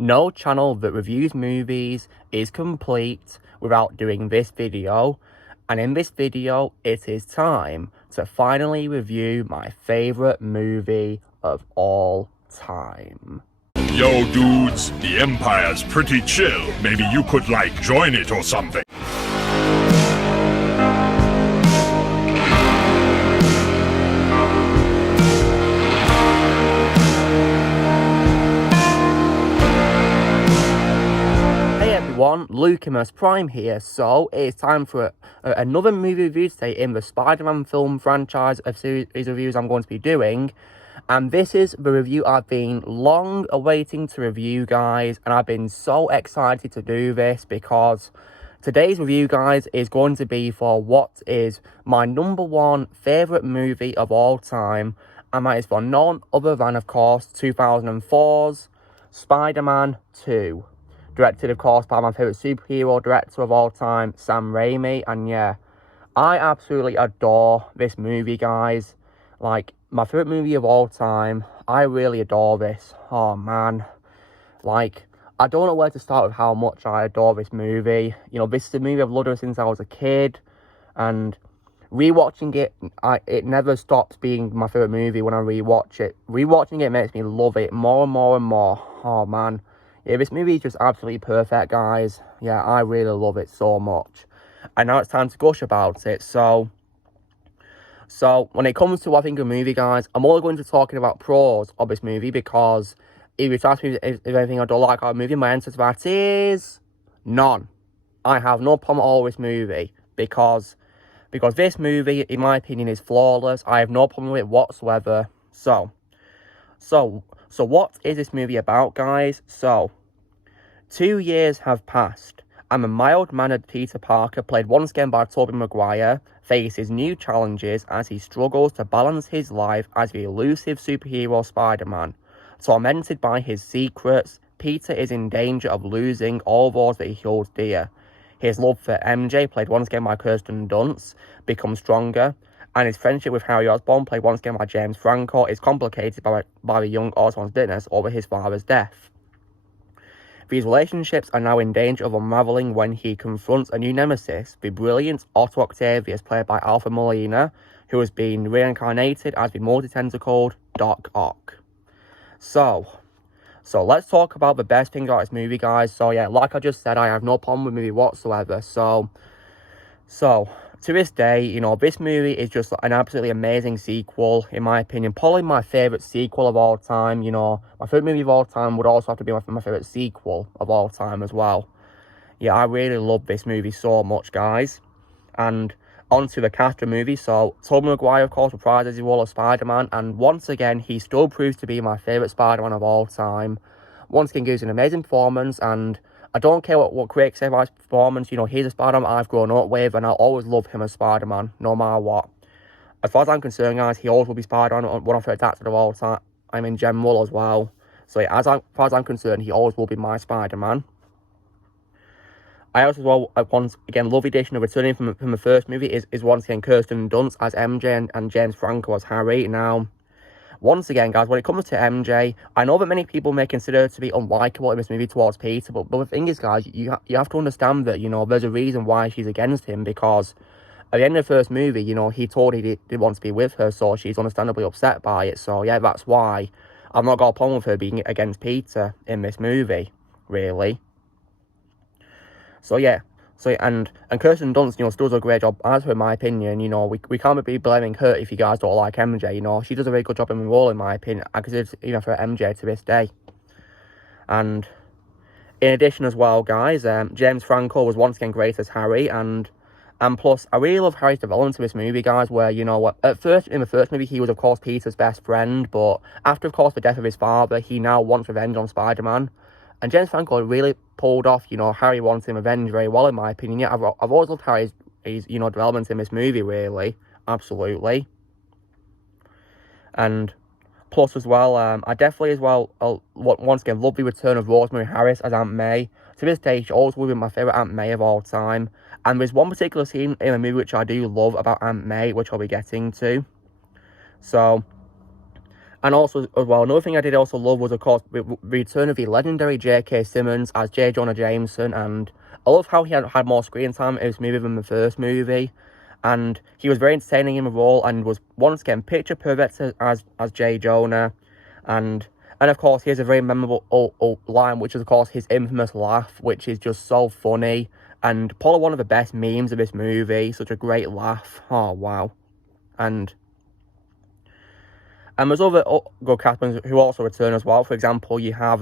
No channel that reviews movies is complete without doing this video. And in this video, it is time to finally review my favorite movie of all time. Yo, dudes, the Empire's pretty chill. Maybe you could, join it or something. Lucimus Prime here, so it's time for another movie review today in the Spider-Man film franchise of series reviews I'm going to be doing. And this is the review I've been long awaiting to review, guys, and I've been so excited to do this because today's review, guys, is going to be for what is my #1 favourite movie of all time, and that is for none other than, of course, 2004's Spider-Man 2. Directed, of course, by my favourite superhero director of all time, Sam Raimi. And yeah, I absolutely adore this movie, guys. My favourite movie of all time. I really adore this. Oh, man. I don't know where to start with how much I adore this movie. This is a movie I've loved ever since I was a kid. And rewatching it, it never stops being my favourite movie when I rewatch it. Rewatching it makes me love it more and more and more. Oh, man. Yeah, this movie is just absolutely perfect, guys. Yeah, I really love it so much. And now it's time to gush about it. So when it comes to what I think of the movie, guys, I'm only going to be talking about pros of this movie because if you ask me if anything I don't like about the movie, my answer to that is none. I have no problem at all with this movie because this movie, in my opinion, is flawless. I have no problem with it whatsoever. So what is this movie about, guys? So, 2 years have passed, and a mild-mannered Peter Parker, played once again by Tobey Maguire, faces new challenges as he struggles to balance his life as the elusive superhero Spider-Man. Tormented by his secrets, Peter is in danger of losing all those that he holds dear. His love for MJ, played once again by Kirsten Dunst, becomes stronger, and his friendship with Harry Osborn, played once again by James Franco, is complicated by the young Osborn's bitterness over his father's death. These relationships are now in danger of unraveling when he confronts a new nemesis, the brilliant Otto Octavius, played by Alfred Molina, who has been reincarnated as the multi-tentacled Doc Ock. So let's talk about the best things about this movie, guys. So yeah, like I just said, I have no problem with the movie whatsoever. So to this day, this movie is just an absolutely amazing sequel, in my opinion. Probably my favourite sequel of all time, My favourite movie of all time would also have to be my favourite sequel of all time as well. Yeah, I really love this movie so much, guys. And onto the cast of the movie. So, Tobey Maguire, of course, reprises his role of Spider-Man. And once again, he still proves to be my favourite Spider-Man of all time. Once again, gives an amazing performance, and I don't care what critics say about his performance. He's a Spider-Man I've grown up with, and I'll always love him as Spider-Man, no matter what. As far as I'm concerned, guys, he always will be Spider-Man, one of my favourite actors of all time. I'm in general as well. So, yeah, as far as I'm concerned, he always will be my Spider-Man. I also, as well, once again, love the addition of returning from the first movie is once again Kirsten Dunst as MJ and James Franco as Harry. Now, once again, guys, when it comes to MJ, I know that many people may consider her to be unlikable in this movie towards Peter, but the thing is, guys, you have to understand that, there's a reason why she's against him, because at the end of the first movie, he told her he didn't want to be with her, so she's understandably upset by it. So, yeah, that's why I've not got a problem with her being against Peter in this movie, really. So, yeah. And Kirsten Dunst, still does a great job as her, in my opinion. We can't be blaming her if you guys don't like MJ, She does a very good job in the role, in my opinion. I consider it, for MJ to this day. And in addition as well, guys, James Franco was once again great as Harry. And plus, I really love Harry's development in this movie, guys, where, at first, in the first movie, he was, of course, Peter's best friend. But after, of course, the death of his father, he now wants revenge on Spider-Man. And James Franco really pulled off, Harry wants him revenge very well, in my opinion. Yeah, I've always loved Harry's development in this movie, really. Absolutely. And plus, as well, I definitely, as well, once again, love the return of Rosemary Harris as Aunt May. To this day, she always will be my favourite Aunt May of all time. And there's one particular scene in the movie which I do love about Aunt May, which I'll be getting to. So, And also, as well, another thing I did also love was, of course, the return of the legendary J.K. Simmons as J. Jonah Jameson, and I love how he had more screen time in this movie than the first movie, and he was very entertaining in the role, and was once again picture perfect as J. Jonah, and of course, he has a very memorable line, which is, of course, his infamous laugh, which is just so funny, and probably one of the best memes of this movie, such a great laugh, oh wow, and there's other good cast members who also return as well. For example, you have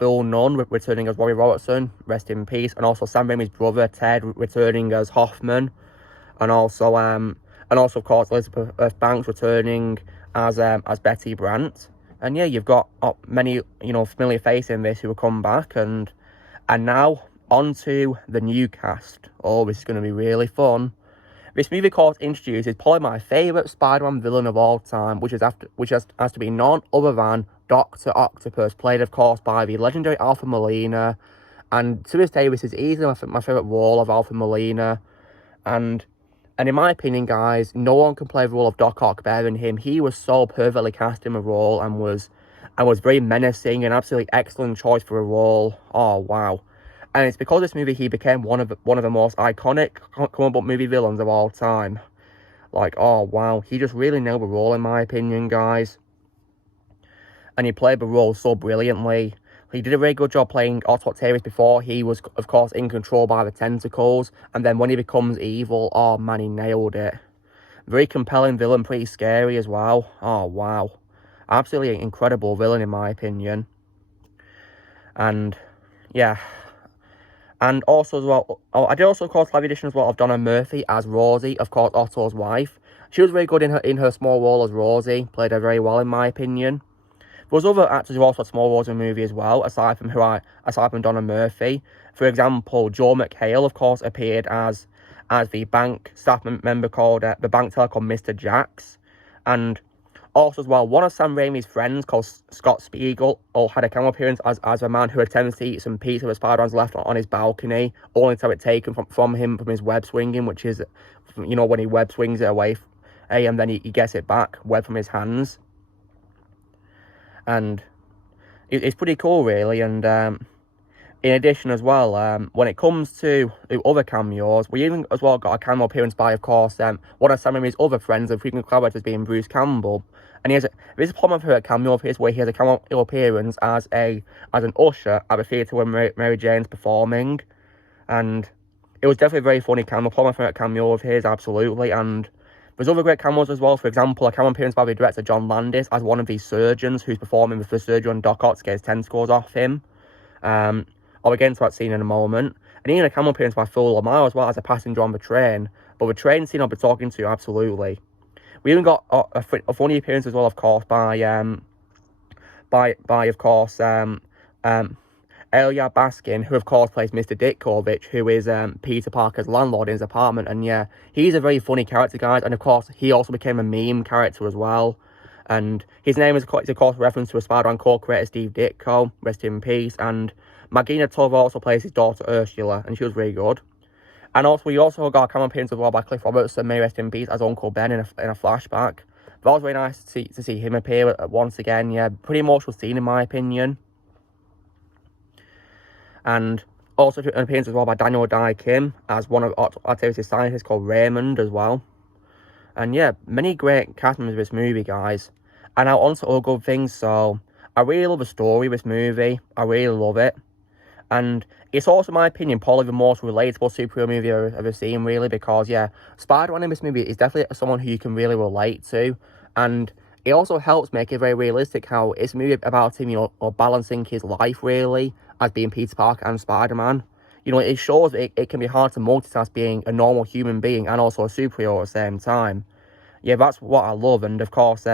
Bill Nunn returning as Robbie Robertson, rest in peace, and also Sam Raimi's brother Ted returning as Hoffman, and also of course Elizabeth Banks returning as Betty Brant. And yeah, you've got many familiar faces in this who will come back, and now on to the new cast. Oh, this is going to be really fun. This movie, of course, introduces probably my favourite Spider-Man villain of all time, which has to be none other than Dr. Octopus, played, of course, by the legendary Alfred Molina. And to this day, this is easily my favourite role of Alfred Molina. And in my opinion, guys, no one can play the role of Doc Ock better than him. He was so perfectly cast in the role, and was very menacing, and absolutely excellent choice for a role. Oh, wow. And it's because of this movie he became one of the most iconic comic book movie villains of all time. Like, oh wow, he just really nailed the role in my opinion, guys. And he played the role so brilliantly. He did a very good job playing Otto Octavius before he was, of course, in control by the tentacles. And then when he becomes evil, oh man, he nailed it. Very compelling villain, pretty scary as well. Oh wow. Absolutely incredible villain in my opinion. And yeah. And also as well, I did also, of course, have the addition as well of Donna Murphy as Rosie, of course, Otto's wife. She was very good in her small role as Rosie, played her very well in my opinion. There was other actors who also had small roles in the movie as well, aside from Donna Murphy. For example, Joel McHale, of course, appeared as the bank staff member called the bank teller called Mr. Jax, and also as well, one of Sam Raimi's friends called Scott Spiegel had a cameo appearance as a man who attempts to eat some pizza that Spider-Man's left on his balcony, only to have it taken from him from his web swinging, which is, when he web swings it away, and then he gets it back, web from his hands. And it's pretty cool, really. And in addition as well, when it comes to other cameos, we even as well got a cameo appearance by, of course, one of Sam Raimi's other friends and frequent collaborators being Bruce Campbell. And this is probably my favourite cameo of his, where he has a cameo appearance as an usher at the theatre when Mary Jane's performing. And it was definitely a very funny cameo, probably my favourite cameo of his, absolutely. And there's other great cameos as well. For example, a cameo appearance by the director John Landis as one of these surgeons who's performing the surgery on Doc Ock to get his tentacles off him. I'll get into that scene in a moment. And even a cameo appearance by Phil Lamar as well as a passenger on the train. But the train scene I'll be talking to, absolutely. We even got a funny appearance as well, of course, by of course, Elia Baskin, who of course plays Mr. Ditkovich, who is Peter Parker's landlord in his apartment. And yeah, he's a very funny character, guys. And of course, he also became a meme character as well. And his name is, of course, a reference to a Spider-Man co-creator, Steve Ditko, rest in peace. And Magina Tova also plays his daughter Ursula, and she was really good. And also, we also got a cameo appearance as well by Cliff Robertson, may rest in peace, as Uncle Ben in a flashback. That was very nice to see him appear once again. Yeah, pretty emotional scene in my opinion. And also an appearance as well by Daniel Dai Kim as one of Octavius' scientists called Raymond as well. And yeah, many great cast members of this movie, guys. And now on to all good things. So I really love the story of this movie. I really love it. And it's also, in my opinion, probably the most relatable superhero movie I've ever seen, really, because, yeah, Spider-Man in this movie is definitely someone who you can really relate to, and it also helps make it very realistic how it's a movie about him, balancing his life, really, as being Peter Parker and Spider-Man. It shows it can be hard to multitask being a normal human being and also a superhero at the same time. Yeah, that's what I love, and of course,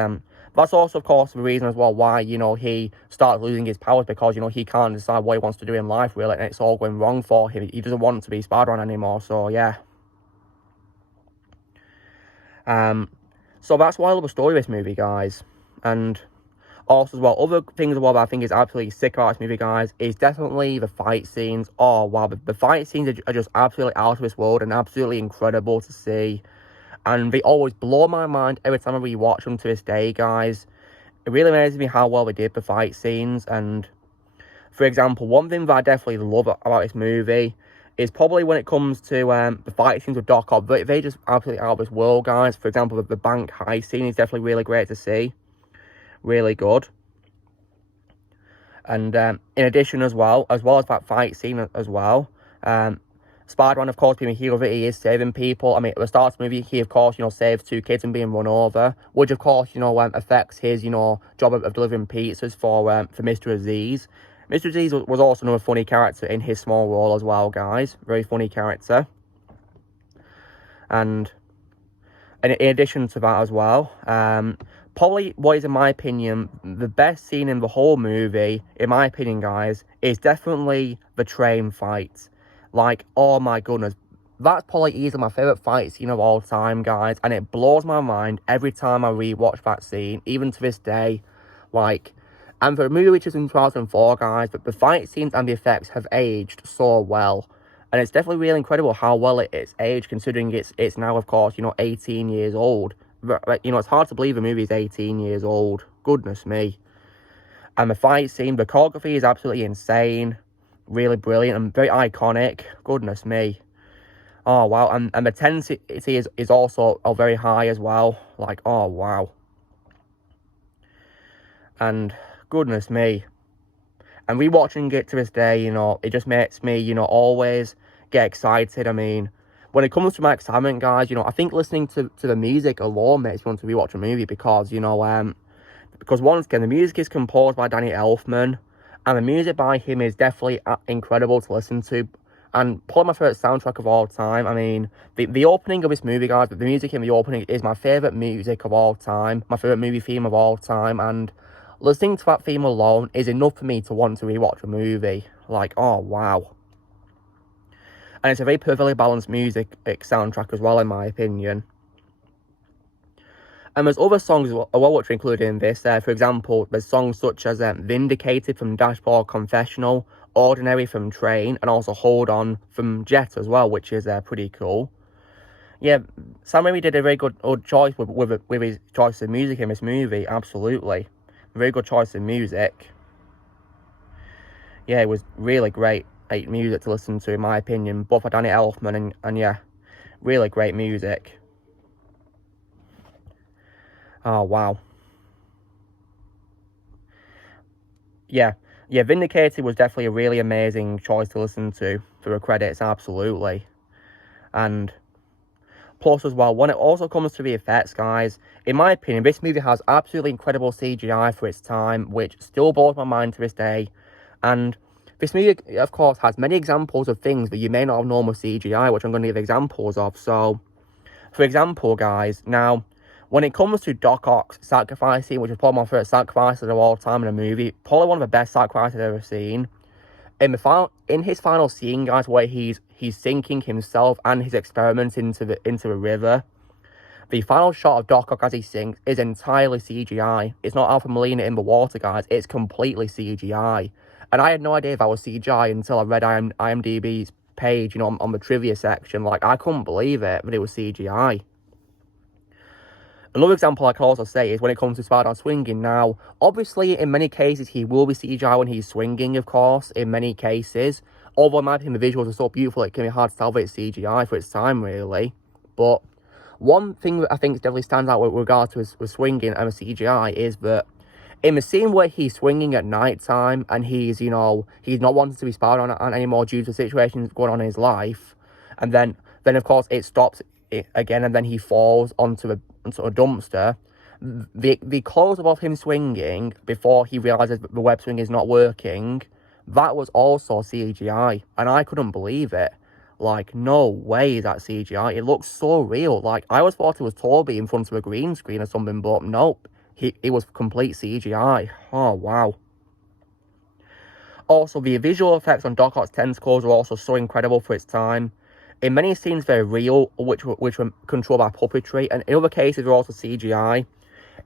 that's also, of course, the reason as well why, he starts losing his powers, because, he can't decide what he wants to do in life, really, and it's all going wrong for him. He doesn't want to be Spider-Man anymore, so, yeah. So that's why I love the story of this movie, guys. And also, as well, other things as well that I think is absolutely sick about this movie, guys, is definitely the fight scenes. Oh, wow, the fight scenes are just absolutely out of this world and absolutely incredible to see. And they always blow my mind every time I rewatch them to this day, guys. it really amazes me how well they did the fight scenes. And for example, one thing that I definitely love about this movie is probably when it comes to the fight scenes with Doc Ock. They just absolutely out of this world, guys. For example, the bank heist scene is definitely really great to see. Really good. And in addition as well as that fight scene as well, Spider-Man, of course, being a hero that he is, saving people. I mean, at the start of the movie, he, of course, saves 2 kids and being run over, which, of course, affects his, job of delivering pizzas for Mr. Aziz. Mr. Aziz was also another funny character in his small role as well, guys. Very funny character. And in addition to that as well, probably what is, in my opinion, the best scene in the whole movie, in my opinion, guys, is definitely the train fight. Like, oh my goodness, that's probably easily my favourite fight scene of all time, guys, and it blows my mind every time I rewatch that scene, even to this day. Like, and for a movie which is in 2004, guys, but the fight scenes and the effects have aged so well. And it's definitely really incredible how well it's aged, considering it's now, of course, 18 years old. But, it's hard to believe the movie is 18 years old. Goodness me. And the fight scene, the choreography is absolutely insane. Really brilliant and very iconic. Goodness me. Oh, wow. And the intensity is also very high as well. Like, oh, wow. And goodness me. And rewatching it to this day, it just makes me, always get excited. I mean, when it comes to my excitement, guys, I think listening to the music alone makes me want to rewatch a movie because, because once again, the music is composed by Danny Elfman, and the music by him is definitely incredible to listen to, and probably my favourite soundtrack of all time. I mean, the opening of this movie, guys, the music in the opening is my favourite music of all time, my favourite movie theme of all time, and listening to that theme alone is enough for me to want to rewatch a movie. Like, oh, wow. And it's a very perfectly balanced music soundtrack as well, in my opinion. And there's other songs as well which are included in this. For example, there's songs such as Vindicated from Dashboard Confessional, Ordinary from Train, and also Hold On from Jet as well, which is pretty cool. Yeah, Sam Raimi did a very good choice with his choice of music in this movie, absolutely. Very good choice of music. Yeah, it was really great music to listen to, in my opinion, both for Danny Elfman and yeah, really great music. Oh, wow. Yeah, Vindicated was definitely a really amazing choice to listen to for the credits, absolutely. And plus as well, when it also comes to the effects, guys, in my opinion, this movie has absolutely incredible CGI for its time, which still blows my mind to this day. And this movie, of course, has many examples of things that you may not have known with CGI, which I'm going to give examples of. So, for example, guys, now, when it comes to Doc Ock's sacrifice scene, which is probably my favourite sacrifices of all time in a movie, probably one of the best sacrifices I've ever seen. In his final scene, guys, where he's sinking himself and his experiments into the river, the final shot of Doc Ock as he sinks is entirely CGI. It's not Alfred Molina in the water, guys. It's completely CGI. And I had no idea if I was CGI until I read IMDb's page, on the trivia section. Like, I couldn't believe it, but it was CGI. Another example I can also say is when it comes to Spider-Man swinging. Now, obviously, in many cases, he will be CGI when he's swinging, of course, in many cases. Although, in my opinion, the visuals are so beautiful, it can be hard to tell that it's CGI for its time, really. But one thing that I think definitely stands out with regard to his swinging and the CGI is that in the scene where he's swinging at night time and he's not wanting to be Spider-Man anymore due to situations going on in his life, and then of course, it stops again, and then he falls onto a dumpster. The close-up of him swinging before he realizes that the web swing is not working, that was also CGI, and I couldn't believe it. Like, no way is that CGI. It looks so real. Like, I always thought it was Toby in front of a green screen or something, but nope, it was complete CGI. Oh, wow. Also, the visual effects on Doc Ock's tentacles were also so incredible for its time. In many scenes, they're real, which were controlled by puppetry, and in other cases, they're also CGI.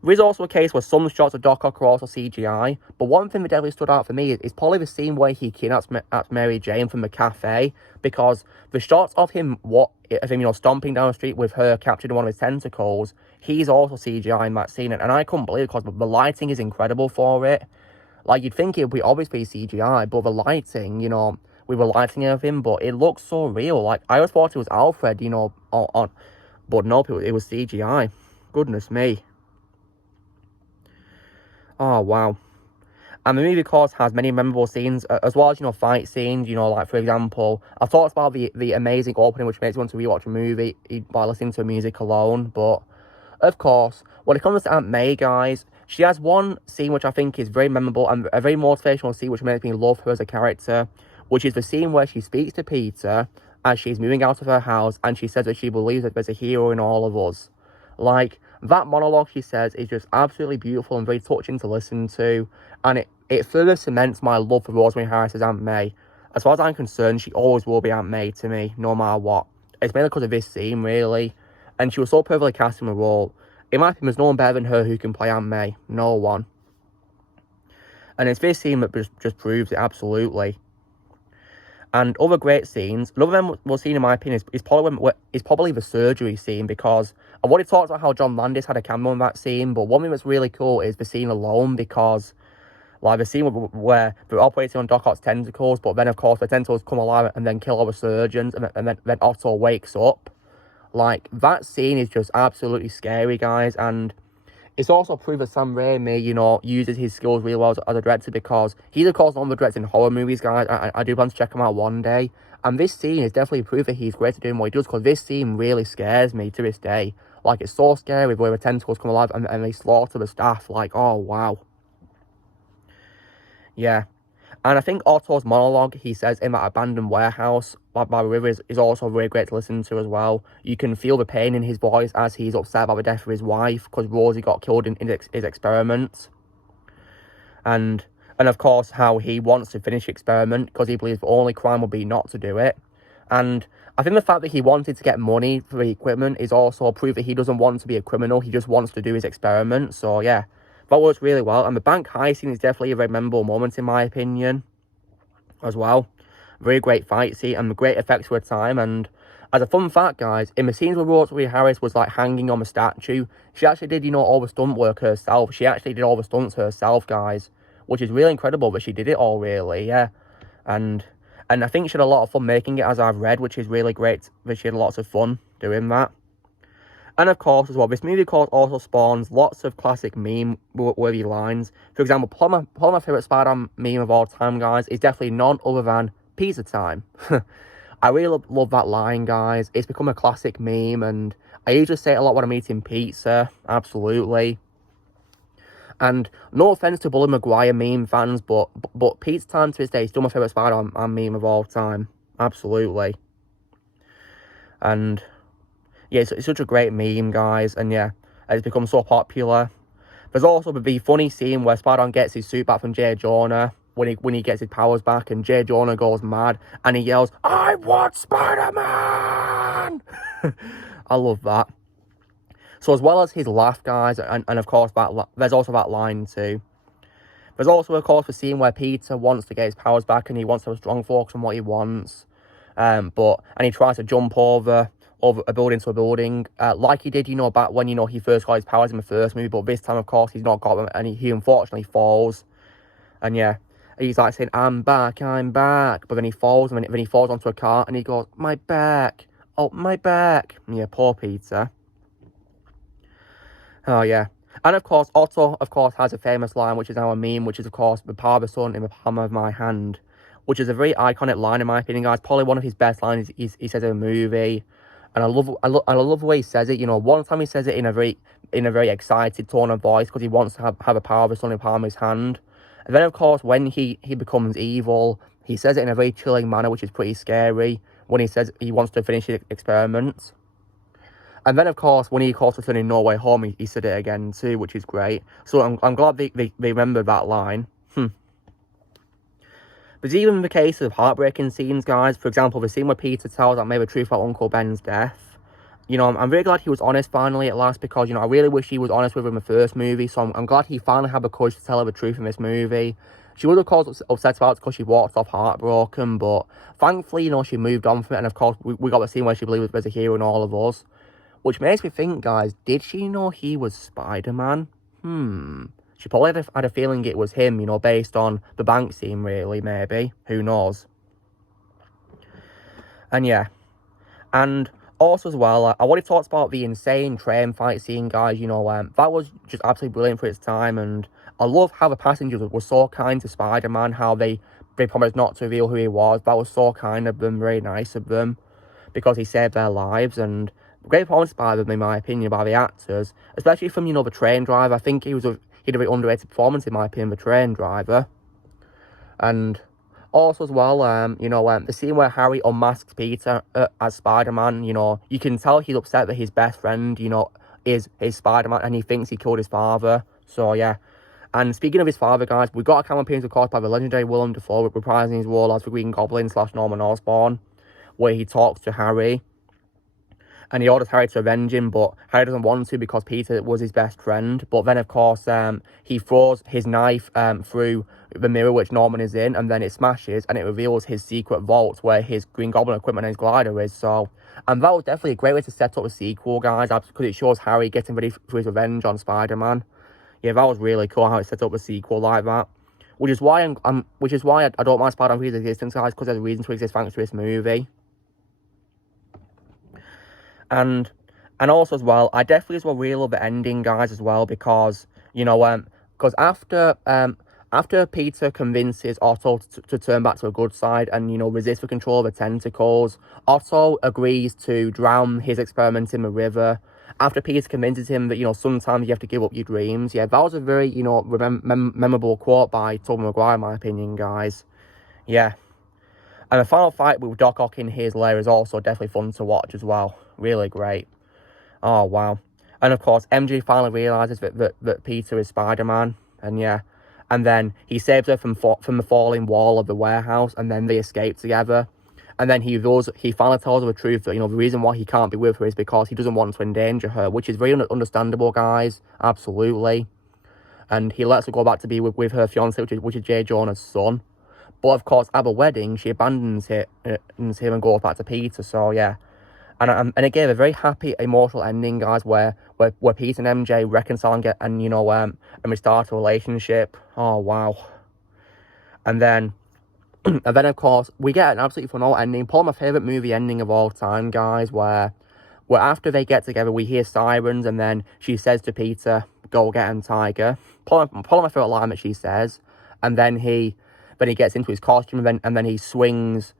There is also a case where some shots of Doc Ock are also CGI, but one thing that definitely stood out for me is probably the scene where he kidnaps Mary Jane from the cafe, because the shots of him stomping down the street with her captured in one of his tentacles he's also CGI in that scene, and I couldn't believe it because the lighting is incredible for it. Like, you'd think it would be obviously CGI, but the lighting, you know, we were lighting everything, but it looks so real. Like, I always thought it was Alfred, you know, but nope, it was CGI. Goodness me. Oh, wow. And the movie, of course, has many memorable scenes, as well as, you know, fight scenes, you know, like, for example, I've talked about the amazing opening, which makes you want to rewatch a movie by listening to music alone, but, of course, when it comes to Aunt May, guys, she has one scene which I think is very memorable and a very motivational scene which makes me love her as a character, which is the scene where she speaks to Peter as she's moving out of her house, and she says that she believes that there's a hero in all of us. Like, that monologue she says is just absolutely beautiful and very touching to listen to, and it further cements my love for Rosemary Harris as Aunt May. As far as I'm concerned, she always will be Aunt May to me, no matter what. It's mainly because of this scene, really, and she was so perfectly cast in the role. In my opinion, there's no one better than her who can play Aunt May. No one. And it's this scene that just proves it, absolutely. And other great scenes, another memorable scene in my opinion is probably the surgery scene, because I've already talked about how John Landis had a cameo in that scene, but one thing that's really cool is the scene alone, because like the scene where they're operating on Doc Ock's tentacles, but then of course the tentacles come alive and then kill all the surgeons, and then Otto wakes up. Like, that scene is just absolutely scary, guys, and it's also proof that Sam Raimi, you know, uses his skills really well as a director, because he's, of course, not the director in horror movies, guys. I do plan to check him out one day. And this scene is definitely proof that he's great at doing what he does, because this scene really scares me to this day. Like, it's so scary where the tentacles come alive and they slaughter the staff. Like, oh, wow. Yeah. And I think Otto's monologue, he says in that abandoned warehouse by the river, is also really great to listen to as well. You can feel the pain in his voice as he's upset about the death of his wife, because Rosie got killed in his experiment. And of course, how he wants to finish the experiment, because he believes the only crime would be not to do it. And I think the fact that he wanted to get money for the equipment is also a proof that he doesn't want to be a criminal. He just wants to do his experiment. So, yeah. That works really well, and the bank heist scene is definitely a very memorable moment in my opinion, as well. Very great fight scene, and great effects for a time, and as a fun fact, guys, in the scenes where Rosemary Harris was, like, hanging on the statue, she actually did, you know, all the stunt work herself. She actually did all the stunts herself, guys, which is really incredible, but she did it all, really, yeah. And I think she had a lot of fun making it, as I've read, which is really great, that she had lots of fun doing that. And of course, as well, this movie, of course, also spawns lots of classic meme-worthy lines. For example, one of my favourite Spider-Man meme of all time, guys, is definitely none other than pizza time. I really love that line, guys. It's become a classic meme, and I usually say it a lot when I'm eating pizza. Absolutely. And no offence to Bully Maguire meme fans, but pizza time to this day is still my favourite Spider-Man meme of all time. Absolutely. And yeah, it's such a great meme, guys, and yeah, it's become so popular. There's also the funny scene where Spider-Man gets his suit back from J. Jonah when he gets his powers back, and J. Jonah goes mad, and he yells, "I want Spider-Man!" I love that. So as well as his laugh, guys, and of course, there's also that line too. There's also, of course, the scene where Peter wants to get his powers back, and he wants to have a strong focus on what he wants, and he tries to jump over a building to a building, like he did, you know, back when, you know, he first got his powers in the first movie, but this time, of course, he's not got them, and he unfortunately falls, and yeah, he's like saying, I'm back, but then he falls, and then he falls onto a car, and he goes, my back, oh, my back, yeah, poor Peter. Oh, yeah. And, of course, Otto, of course, has a famous line, which is now a meme, which is, of course, the Barbizon in the palm of my hand, which is a very iconic line, in my opinion, guys. Probably one of his best lines he says in a movie. And I love the way he says it. You know, one time he says it in a very excited tone of voice, because he wants to have a power of the sun in the palm of his hand. And then, of course, when he becomes evil, he says it in a very chilling manner, which is pretty scary, when he says he wants to finish his experiments. And then, of course, when he, of course, returned in No Way Home, he said it again too, which is great. So I'm glad they remembered that line. But even in the case of heartbreaking scenes, guys, for example, the scene where Peter tells Aunt May the truth about Uncle Ben's death, you know, I'm really glad he was honest finally at last, because, you know, I really wish he was honest with her in the first movie, so I'm glad he finally had the courage to tell her the truth in this movie. She was, of course, upset about it because she walked off heartbroken, but thankfully, you know, she moved on from it, and of course, we got the scene where she believed there's a hero in all of us, Which makes me think, guys, did she know he was Spider-Man? She probably had a feeling it was him, you know, based on the bank scene, really, maybe. Who knows? And yeah. And also as well, I already talked about the insane train fight scene, guys. You know, that was just absolutely brilliant for its time. And I love how the passengers were so kind to Spider-Man, how they promised not to reveal who he was. That was so kind of them, very nice of them, because he saved their lives. And great performance by them, in my opinion, by the actors, especially from, you know, the train driver. I think he had a very underrated performance, in my opinion, the train driver. And also as well, you know, the scene where Harry unmasks Peter as Spider-Man, you know, you can tell he's upset that his best friend, you know, is Spider-Man, and he thinks he killed his father. So yeah. And speaking of his father, guys, we got a cameo appearance, of course, by the legendary Willem Dafoe, reprising his role as the Green Goblin / Norman Osborn, where he talks to Harry. And he orders Harry to avenge him, but Harry doesn't want to because Peter was his best friend. But then, of course, he throws his knife through the mirror which Norman is in, and then it smashes, and it reveals his secret vault where his Green Goblin equipment and his glider is. So, and that was definitely a great way to set up a sequel, guys, because it shows Harry getting ready for his revenge on Spider-Man. Yeah, that was really cool how it set up a sequel like that. Which is why I don't mind Spider-Man 3's existence, guys, because there's a reason to exist thanks to this movie. And also as well, I definitely as well really love the ending, guys, as well, because, you know, because after Peter convinces Otto to turn back to a good side and, you know, resist the control of the tentacles, Otto agrees to drown his experiment in the river. After Peter convinces him that, you know, sometimes you have to give up your dreams. Yeah, that was a very, you know, memorable quote by Tobey Maguire, in my opinion, guys. Yeah. And the final fight with Doc Ock in his lair is also definitely fun to watch as well. Really great. Oh, wow. And of course, MJ finally realises that Peter is Spider-Man. And yeah. And then he saves her from the falling wall of the warehouse, and then they escape together. And then he finally tells her the truth that, you know, the reason why he can't be with her is because he doesn't want to endanger her, which is very understandable, guys. Absolutely. And he lets her go back to be with her fiancé, which is J. Jonah's son. But of course, at the wedding, she abandons him and goes back to Peter. So yeah. And it gave a very happy, emotional ending, guys, where Peter and MJ reconcile and you know, and restart a relationship. Oh, wow. And then, of course, we get an absolutely phenomenal ending. Probably my favourite movie ending of all time, guys, where after they get together, we hear sirens, and then she says to Peter, "Go get him, Tiger." Probably my favourite line that she says. And then he gets into his costume, and then he swings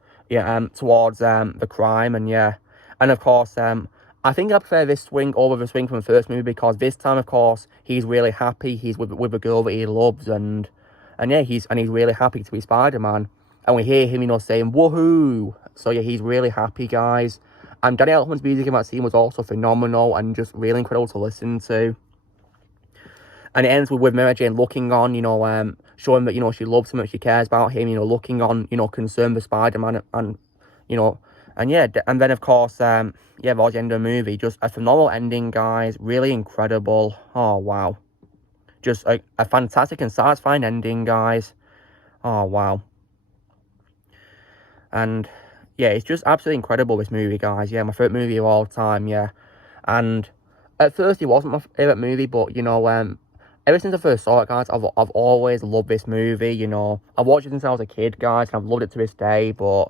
towards the crime, and yeah. And of course, I think I prefer this swing over the swing from the first movie, because this time, of course, he's really happy. He's with a girl that he loves, and yeah, he's really happy to be Spider-Man. And we hear him, you know, saying "woohoo!" So yeah, he's really happy, guys. And Danny Elfman's music in that scene was also phenomenal and just really incredible to listen to. And it ends with Mary Jane looking on, you know, showing that, you know, she loves him, that she cares about him, you know, looking on, you know, concerned for Spider-Man, and you know. And yeah, and then of course, yeah, that was the end of the movie. Just a phenomenal ending, guys. Really incredible. Oh, wow. Just a fantastic and satisfying ending, guys. Oh, wow. And yeah, it's just absolutely incredible, this movie, guys. Yeah, my favourite movie of all time, yeah. And at first, it wasn't my favourite movie, but, you know, ever since I first saw it, guys, I've always loved this movie, you know. I've watched it since I was a kid, guys, and I've loved it to this day, but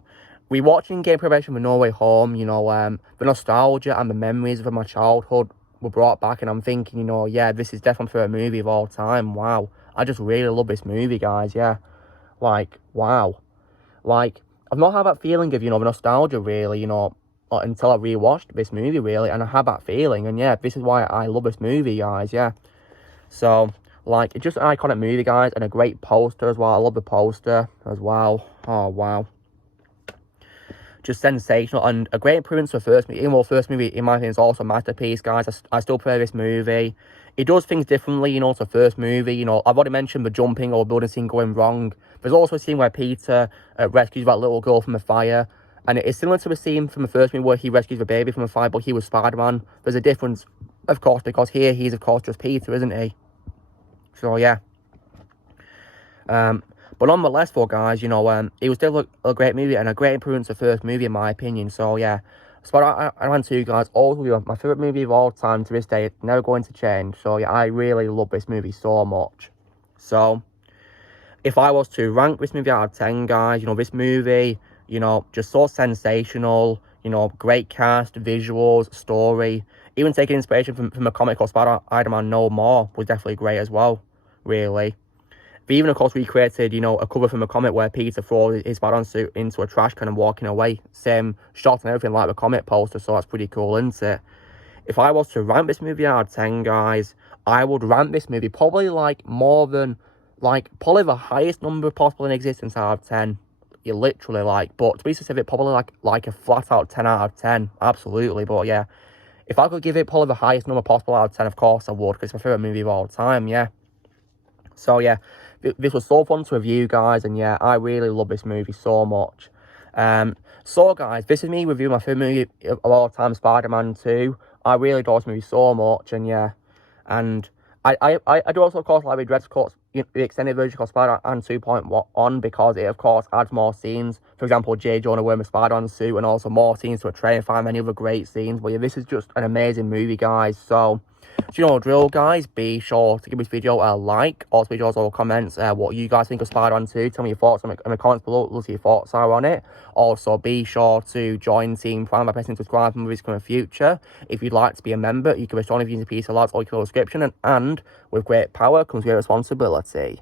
rewatching Game Probation for No Way Home, you know, the nostalgia and the memories of my childhood were brought back, and I'm thinking, you know, yeah, this is definitely my favourite movie of all time. Wow. I just really love this movie, guys, yeah. Like, wow. Like, I've not had that feeling of, you know, the nostalgia, really, you know, until I rewatched this movie, really, and I had that feeling, and yeah, this is why I love this movie, guys, yeah. So, like, it's just an iconic movie, guys, and a great poster as well. I love the poster as well. Oh, wow. Just sensational, and a great improvement to the first movie. Even though the first movie, in my opinion, is also a masterpiece, guys. I still prefer this movie. It does things differently, you know, to the first movie. You know, I've already mentioned the jumping or building scene going wrong. There's also a scene where Peter rescues that little girl from the fire. And it is similar to the scene from the first movie where he rescues the baby from the fire, but he was Spider-Man. There's a difference, of course, because here he's, of course, just Peter, isn't he? So, yeah. But nonetheless, for guys, you know, it was still a great movie and a great improvement to the first movie, in my opinion. So, yeah. Spider-Man 2, guys, also be my favourite movie of all time to this day. It's never going to change. So, yeah, I really love this movie so much. So, if I was to rank this movie out of 10, guys, this movie, just so sensational, great cast, visuals, story, even taking inspiration from a comic called Spider-Man No More was definitely great as well, really. They even, of course, recreated, a cover from a comic where Peter throws his Spider-Man suit into a trash can and walking away. Same shot and everything like the comic poster, so that's pretty cool, isn't it? If I was to rank this movie out of 10, guys, I would rank this movie probably, probably the highest number possible in existence out of 10. You literally, but to be specific, probably, like a flat out 10 out of 10. Absolutely, but, yeah. If I could give it probably the highest number possible out of 10, of course I would, because it's my favourite movie of all time, yeah. So, yeah. This was so fun to review, guys, and yeah, I really love this movie so much. So, guys, this is me reviewing my favourite movie of all time, Spider-Man 2. I really adore this movie so much, and yeah, and I do also, of course, like the the extended version called Spider-Man 2.1, because it, of course, adds more scenes. For example, J. Jonah wearing a Spider-Man suit, and also more scenes to a train, find many other great scenes. But yeah, this is just an amazing movie, guys. So you know the drill, guys. Be sure to give this video a like. Also, leave also comments what you guys think of Spider-Man 2. Tell me your thoughts in the comments below. Let's see your thoughts are on it. Also, be sure to join Team Tram by pressing subscribe for movies coming in the future. If you'd like to be a member, you can restore if using a piece of lads or your description. And with great power comes great responsibility.